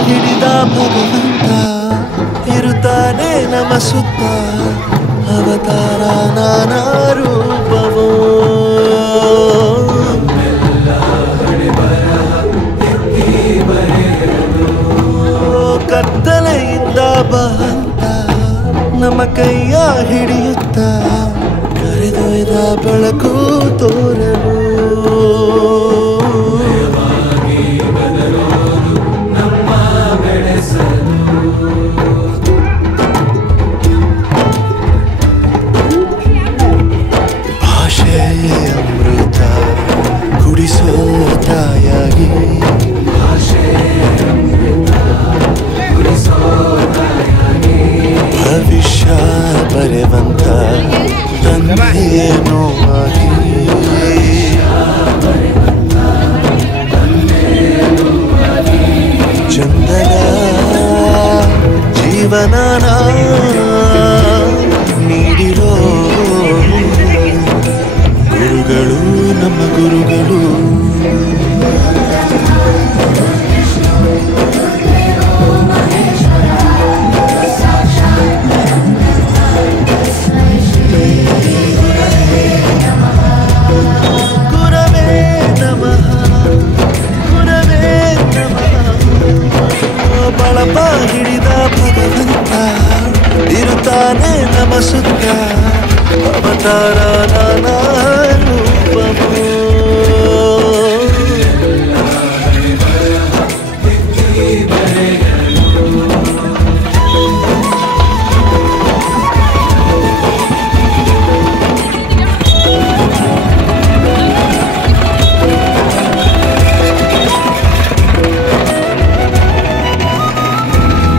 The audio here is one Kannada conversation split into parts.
ಹಿಡಿದ ಭಗವಂತ ಇರುತ್ತಾನೆ ನಮ್ಮ ಸುತ್ತ ಅವತಾರ ನಾನಾ ರೂಪವೋ ಕತ್ತಲೆಯಿಂದ ಬಂತ ನಮ್ಮ ಕೈಯ ಹಿಡಿಯುತ್ತ ಕರೆದೊಯ್ದ ಬೆಳಕು ತೋರಲು ಭಾಷೆ ಅಮೃತ ಕುಡಿಸೋ ತಾಯಾಗಿ ಭವಿಷ್ಯ ಬರೆವಂತ ತಂದೆಯೇನೋ ಆಗಿ ಚಂದನ ಜೀವನನ ನೀಡಿರೋ ಗುರುಗಳು ನಮ್ಮ ಗುರುಗಳು ಬಳಪ ಹಿಡಿದ ಭಗವಂತ ಇರುತ್ತಾನೆ ನಮ್ಮ ಸುತ್ತ ಅವತಾರ ನಾನಾ ರೂಪವೋ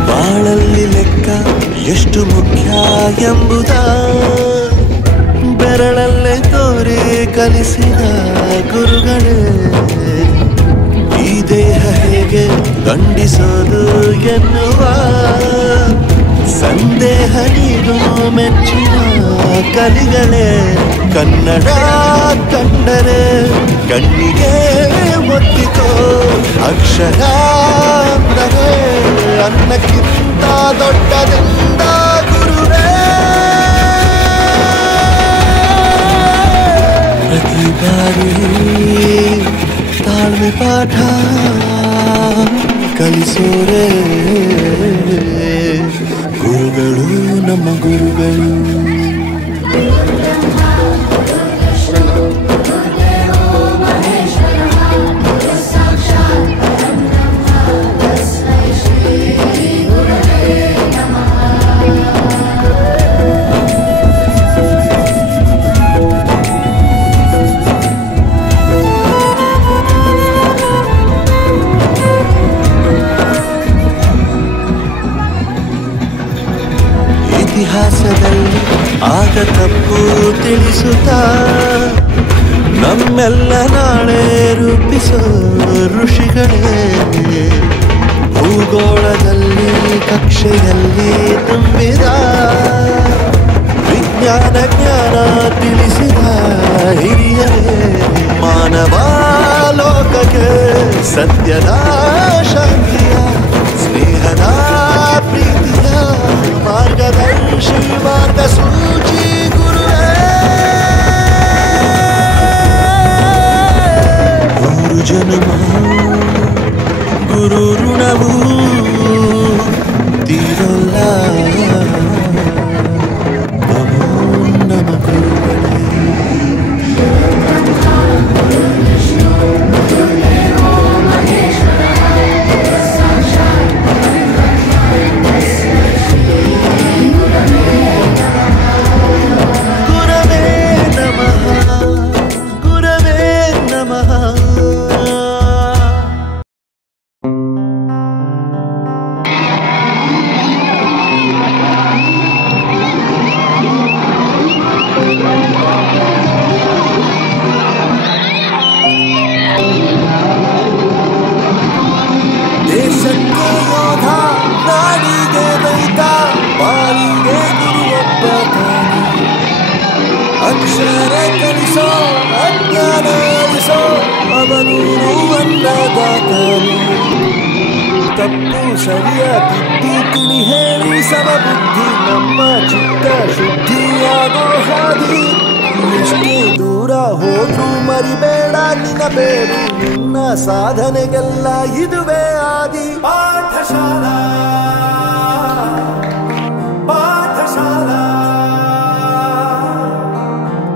ಬಾಳಲ್ಲಿ ಲೆಕ್ಕ ಎಷ್ಟು ಮುಖ್ಯ ಎಂಬುದ ಬೆರಳಲ್ಲೇ ತೋರಿ ಕಲಿಸಿದ ಗುರುಗಳೇ ಈ ದೇಹ ಹೇಗೆ ದಂಡಿಸೋದು ಎನ್ನುವ ಸಂದೇಹ ನೀಡು ಮೆಚ್ಚಿನ ಕಲಿಗಳೇ ಕನ್ನಡ ಕಂಡರೆ ಕಣ್ಣಿಗೆ ಒತ್ತಿಕೋ ಅಕ್ಷರ ಅಂದರೆ ಅನ್ನಕ್ಕಿಂತ ದೊಡ್ಡದೆಂದ ಗುರುವೇ ಪ್ರತಿ ಬಾರಿ ತಾಳ್ಮೆ ಪಾಠ ಕಲಿಸೋರೆ ಗುರುಗಳು ನಮ್ಮ ಗುರುಗಳು ಇತಿಹಾಸದಲ್ಲಿ ಆಗ ತಪ್ಪು ತಿಳಿಸುತ್ತಾ ನಮ್ಮೆಲ್ಲ ನಾಳೆ ರೂಪಿಸೋ ಋಷಿಗಳೇ ಭೂಗೋಳದಲ್ಲಿ ಕಕ್ಷೆಯಲ್ಲಿ ತುಂಬಿದ ವಿಜ್ಞಾನ ಜ್ಞಾನ ತಿಳಿಸಿದ ಹಿರಿಯರೇ ಮಾನವ ಲೋಕಕ್ಕೆ ಸತ್ಯದ ಶಾಂತಿಯ ಸ್ನೇಹದ ಪ್ರೀತಿಯ ಮಾರ್ಗದರ್ಶಿ ಮಾರ್ಗಸೂಚಿ ಗುರುವೇ ಗುರು ಜನ್ಮ ಗುರು ಋಣವು ತೀರಲ್ಲ ನಮೋ ನಮ ಗುರುಗಳೇ ತಪ್ಪು ಸರಿಯ ತಿದ್ದಿ ತಿಳಿ ಹೇಳಿ ಸಮಬುದ್ಧಿ ನಮ್ಮ ಚಿತ್ತ ಶುದ್ಧಿಯಾಗೋ ಹಾದಿ ಎಷ್ಟೇ ದೂರ ಹೋದ್ರೂ ಮರಿಬೇಡ ನಿನಬೇಡು ನಿನ್ನ ಸಾಧನೆಗೆಲ್ಲ ಇದುವೇ ಆದಿ ಪಾಠಶಾಲಾ ಪಾಠಶಾಲಾ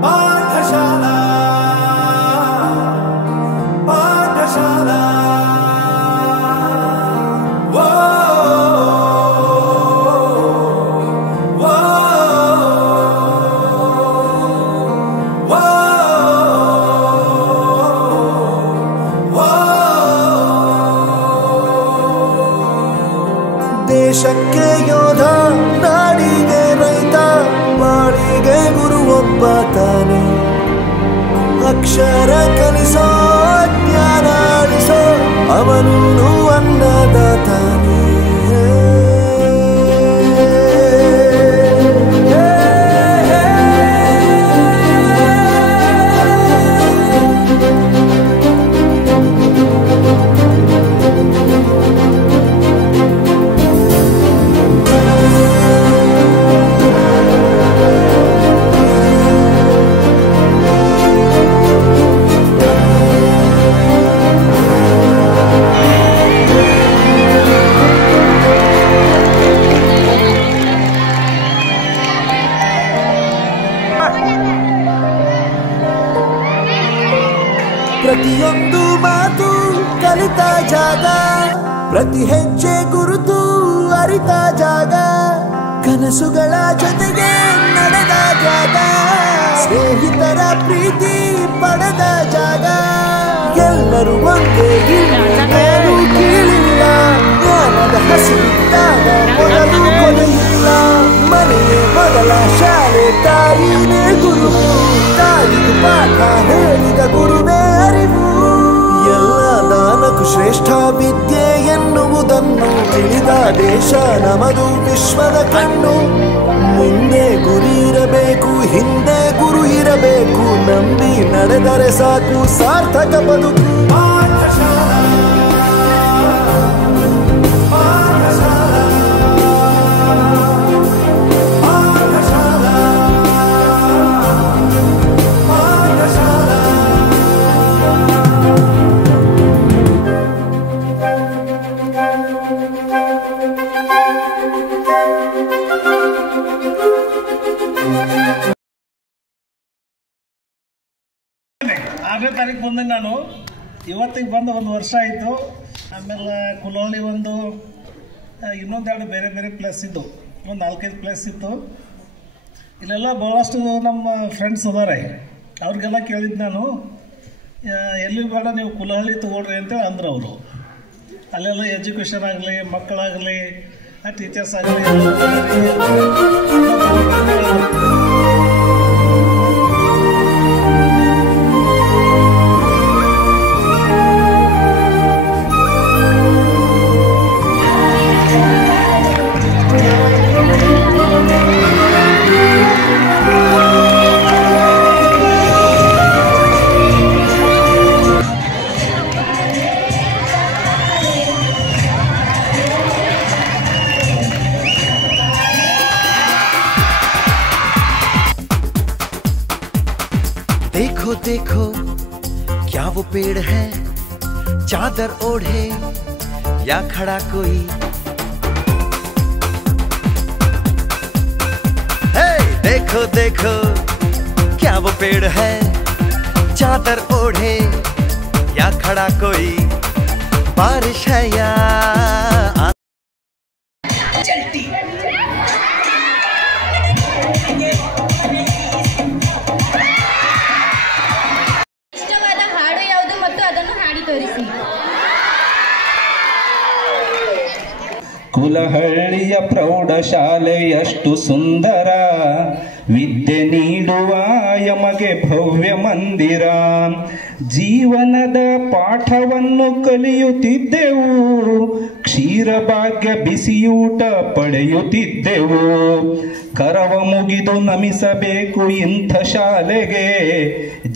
ಪಾಠಶಾಲಾ ಪಾಠಶಾಲಾ ದೇಶಕ್ಕೆ ಯೋಧ ನಾಡಿಗೆ ರೈತ ಬಾಳಿಗೆ ಗುರು ಒಬ್ಬ ತಾನೆ ಅಕ್ಷರ ಕಲಿಸೋ ಜ್ಞಾನ ಅಳಿಸೋ ಅವನು ಅನ್ನದಾತಾನೆ ಪ್ರತಿಯೊಂದು ಮಾತು ಕಲಿತ ಜಾಗ ಪ್ರತಿ ಹೆಜ್ಜೆ ಗುರುತು ಅರಿತ ಜಾಗ ಕನಸುಗಳ ಜೊತೆಗೆ ನಡೆದ ಜಾಗ ಸ್ನೇಹಿತರ ಪ್ರೀತಿ ಪಡೆದ ಜಾಗ ಎಲ್ಲರೂ ಒಂದೇ ಮೇಲೂ ಕೀಳಿಲ್ಲ ಜ್ಞಾನದ ಹಸಿವಿದ್ದಾಗ ಮೊದಲು ಕೊನೆಯಿಲ್ಲ ಮನೆಯೇ ಮೊದಲ ಶಾಲೆ ತಾಯಿನೇ ಗುರು ತಾಯಿಗೆ ಪಾಠ ಹೇಳಿದ ಗುರುವೇ ಅರಿವು ಎಲ್ಲ ದಾನಕ್ಕೂ ಶ್ರೇಷ್ಠ ವಿದ್ಯೆ ಎನ್ನುವುದನ್ನು ತಿಳಿದ ದೇಶ ನಮದು ವಿಶ್ವದ ಕಣ್ಣು ಮುಂದೆ ಗುರಿ ಇರಬೇಕು ಹಿಂದೆ ಗುರು ಇರಬೇಕು ನಂಬಿ ನಡೆದರೆ ಸಾಕು ಸಾರ್ಥಕ ಬದುಕು ಆರನೇ ತಾರೀಕು ಬಂದೆ ನಾನು ಇವತ್ತಿಗೆ ಬಂದು ಒಂದು ವರ್ಷ ಆಯಿತು. ಆಮೇಲೆ ಕುಲಹಳ್ಳಿ ಒಂದು ಇನ್ನೊಂದೆರಡು ಬೇರೆ ಬೇರೆ ಪ್ಲೇಸ್ ಇದ್ದು ಒಂದು 4-5 ಪ್ಲೇಸ್ ಇತ್ತು. ಇಲ್ಲೆಲ್ಲ ಭಾಳಷ್ಟು ನಮ್ಮ ಫ್ರೆಂಡ್ಸ್ ಅದಾರೆ, ಅವ್ರಿಗೆಲ್ಲ ಕೇಳಿದ್ದು ನಾನು ಎಲ್ಲಿ ಬೇಡ ನೀವು ಕುಲಹಳ್ಳಿ ತೊಗೊಳ್ರಿ ಅಂತೇಳಿ ಅಂದರು ಅವರು. ಅಲ್ಲೆಲ್ಲ ಎಜುಕೇಷನ್ ಆಗಲಿ ಮಕ್ಕಳಾಗಲಿ ಟೀಚರ್ಸ್ ಆಗಲಿ देखो देखो क्या वो पेड़ है चादर ओढ़े या खड़ा कोई हे देखो देखो क्या वो पेड़ है चादर ओढ़े या खड़ा कोई बारिश है या ಕುಲಹಳ್ಳಿಯ ಪ್ರೌಢಶಾಲೆ ಎಷ್ಟು ಸುಂದರ, ವಿದ್ಯೆ ನೀಡುವ ಯಮಗೆ ಭವ್ಯ ಮಂದಿರ. ಜೀವನದ ಪಾಠವನ್ನು ಕಲಿಯುತ್ತಿದ್ದೆವು, ಕ್ಷೀರಭಾಗ್ಯ ಬಿಸಿಯೂಟ ಪಡೆಯುತ್ತಿದ್ದೆವು. ಕರವ ಮುಗಿದು ನಮಿಸಬೇಕು ಇಂಥ ಶಾಲೆಗೆ,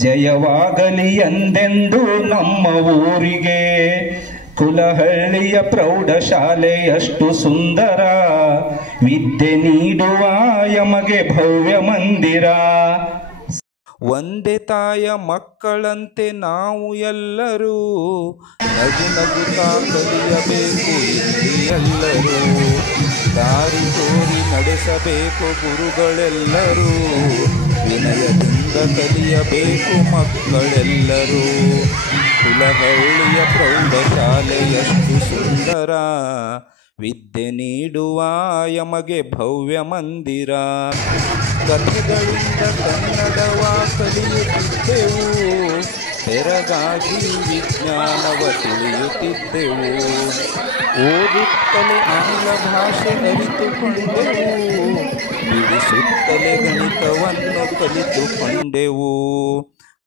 ಜಯವಾಗಲಿ ಎಂದೆಂದು ನಮ್ಮ ಊರಿಗೆ. ಕುಲಹಳ್ಳಿಯ ಪ್ರೌಢಶಾಲೆಯಷ್ಟು ಸುಂದರ, ವಿದ್ಯೆ ನೀಡುವ ಯಮಗೆ ಭವ್ಯ ಮಂದಿರ. ಒಂದೇ ತಾಯ ಮಕ್ಕಳಂತೆ ನಾವು ಎಲ್ಲರೂ, ನಗು ನಗುತ್ತಾ ಕಲಿಯಬೇಕು ಇಲ್ಲಿ ಎಲ್ಲರೂ. ದಾರಿ ತೋರಿ ನಡೆಸಬೇಕು ಗುರುಗಳೆಲ್ಲರೂ, ವಿನಯದಿಂದ ಕಲಿಯಬೇಕು ಮಕ್ಕಳೆಲ್ಲರೂ. ಕುಲಹಳ್ಳಿಯ ಪ್ರೌಢಶಾಲೆಯಷ್ಟು ಸುಂದರ, ವಿದ್ಯೆ ನೀಡುವ ಯಮಗೆ ಭವ್ಯ ಮಂದಿರ. ಕಥೆಗಳಿಂದ ಕನ್ನಡವ ಕಲಿಯುತ್ತಿದ್ದೆವು, ಬೆರಗಾಗಿ ವಿಜ್ಞಾನವ ತಿಳಿಯುತ್ತಿದ್ದೆವು. ಓದುತ್ತಲೇ ಆಂಗ್ಲ ಭಾಷೆ ಅರಿತುಕೊಂಡೆವು, ಬಿಡಿಸುತ್ತಲೇ ಗಣಿತವನ್ನು ಕಲಿತುಕೊಂಡೆವು.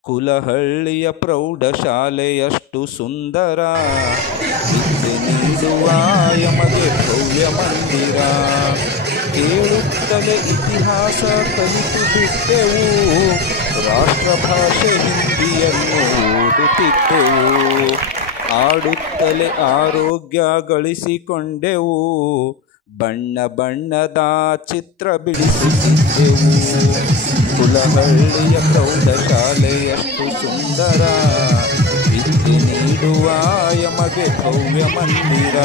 ಕುಲಹಳ್ಳಿಯ ಪ್ರೌಢಶಾಲೆಯಷ್ಟು ಸುಂದರ, ವಿದ್ಯೆ ನೀಡುವ ಯಮಗೆ ಭವ್ಯ ಮಂದಿರ. ಕೇಳುತ್ತಲೇ ಇತಿಹಾಸ ಕಲಿತು ಬಿಟ್ಟೆವು, ರಾಷ್ಟ್ರಭಾಷೆ ಹಿಂದಿಯನ್ನು ಓದುತ್ತಿದ್ದೆವು. ಆಡುತ್ತಲೇ ಆರೋಗ್ಯ ಗಳಿಸಿಕೊಂಡೆವು, ಬಣ್ಣ ಬಣ್ಣದ ಚಿತ್ರ ಬಿಡಿಸುತ್ತಿದ್ದೆವು. ಕುಲಹಳ್ಳಿಯ ಪ್ರೌಢಶಾಲೆಯಷ್ಟು ಸುಂದರ, ವಿದ್ಯೆ ನೀಡುವ ಯಮಗೆ ಭವ್ಯ ಮಂದಿರ.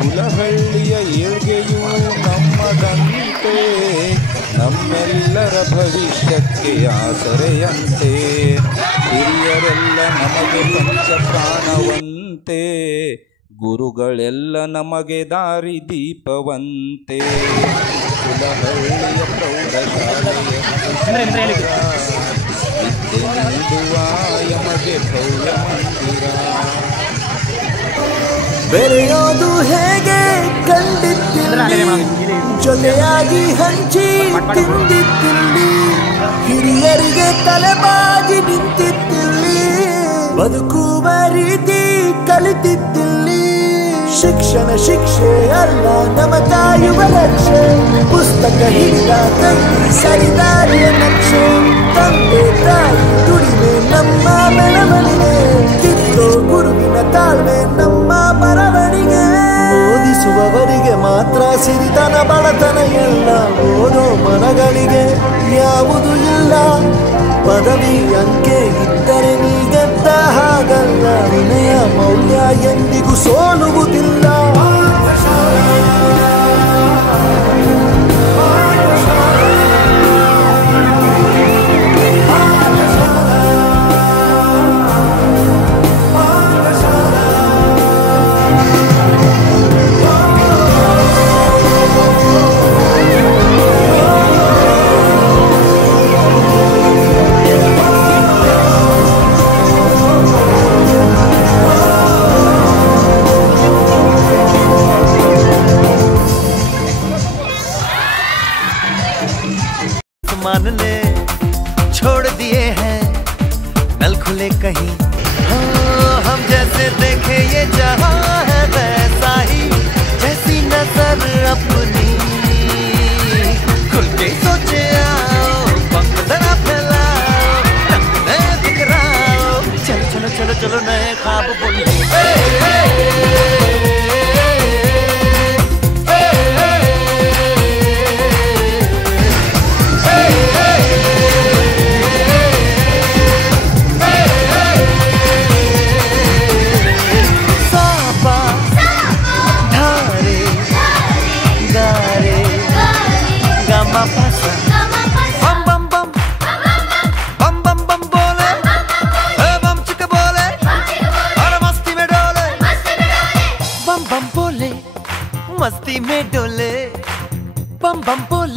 ಕುಲಹಳ್ಳಿಯ ಏಳ್ಗೆಯು ನಮ್ಮದಂತೆ, ನಮ್ಮೆಲ್ಲರ ಭವಿಷ್ಯಕ್ಕೆ ಆಸರೆಯಂತೆ. ಹಿರಿಯರೆಲ್ಲ ನಮಗೆ ಪಂಚಪ್ರಾಣವಂತೆ, ಗುರುಗಳೆಲ್ಲ ನಮಗೆ ದಾರಿ ದೀಪವಂತೆ. ಕುಲಹಳ್ಳಿಯ ಪ್ರೌಢಶಾಲೆಯಷ್ಟು ಸುಂದರ, ವಿದ್ಯೆ ನೀಡುವ ಯಮಗೆ ಭವ್ಯ ಮಂದಿರ. ಬೆರೆಯೋದು ಹೇಗೆ ಕಂಡಿತ್ತಿಲ್ಲಿ, ಜೊತೆಯಾಗಿ ಹಂಚಿ ತಿಂದಿತ್ತಿಲ್ಲಿ, ಹಿರಿಯರಿಗೆ ತಲೆಬಾಗಿ ನಿಂತಿತ್ತಿಲ್ಲಿ, ಬದುಕುವ ರೀತಿ ಕಲಿತಿತ್ತಿಲ್ಲಿ. ಶಿಕ್ಷಣ ಶಿಕ್ಷೆ ಅಲ್ಲ ನಮ ಕಾಯುವ ಲಕ್ಷ್ಯ, ಪುಸ್ತಕ ಹಿಡಿದ ಕೈ ಸರಿದಾರಿಯ ನಕ್ಷೆ. ತಂದೆ ತಾಯಿ ದುಡಿಮೆ ನಮ್ಮ ಬೆಳವಣಿಗೆ, ತಿದ್ದೋ ಗುರುವಿನ ತಾಳ್ಮೆ ನಮ್ಮ ಬರವಣಿಗೆ. ಓದಿಸುವವರಿಗೆ ಮಾತ್ರ ಸಿರಿತನ ಬಡತನ ಎಲ್ಲ, ಓದೋ ಮನಗಳಿಗೆ ಯಾವುದು ಇಲ್ಲ. ಪದವಿ ಅಂಕೆ ಇದ್ದರೆ ನೀ ಗೆದ್ದ ಹಾಗಲ್ಲ, ವಿನಯ ಮೌಲ್ಯ ಎಂದಿಗೂ ಸೋಲುವುದಿಲ್ಲ. आसमान ने छोड़ दिए हैं नल खुले कहीं, हाँ हम जैसे देखे ये जहां है वैसा ही, जैसी नजर अपनी खुल के सोचे आओ, पंख जरा फैलाओ, नए बिखराओ, चलो चलो चलो चलो नए ख्वाब बोले. मस्ती में डोले बम बम बोले.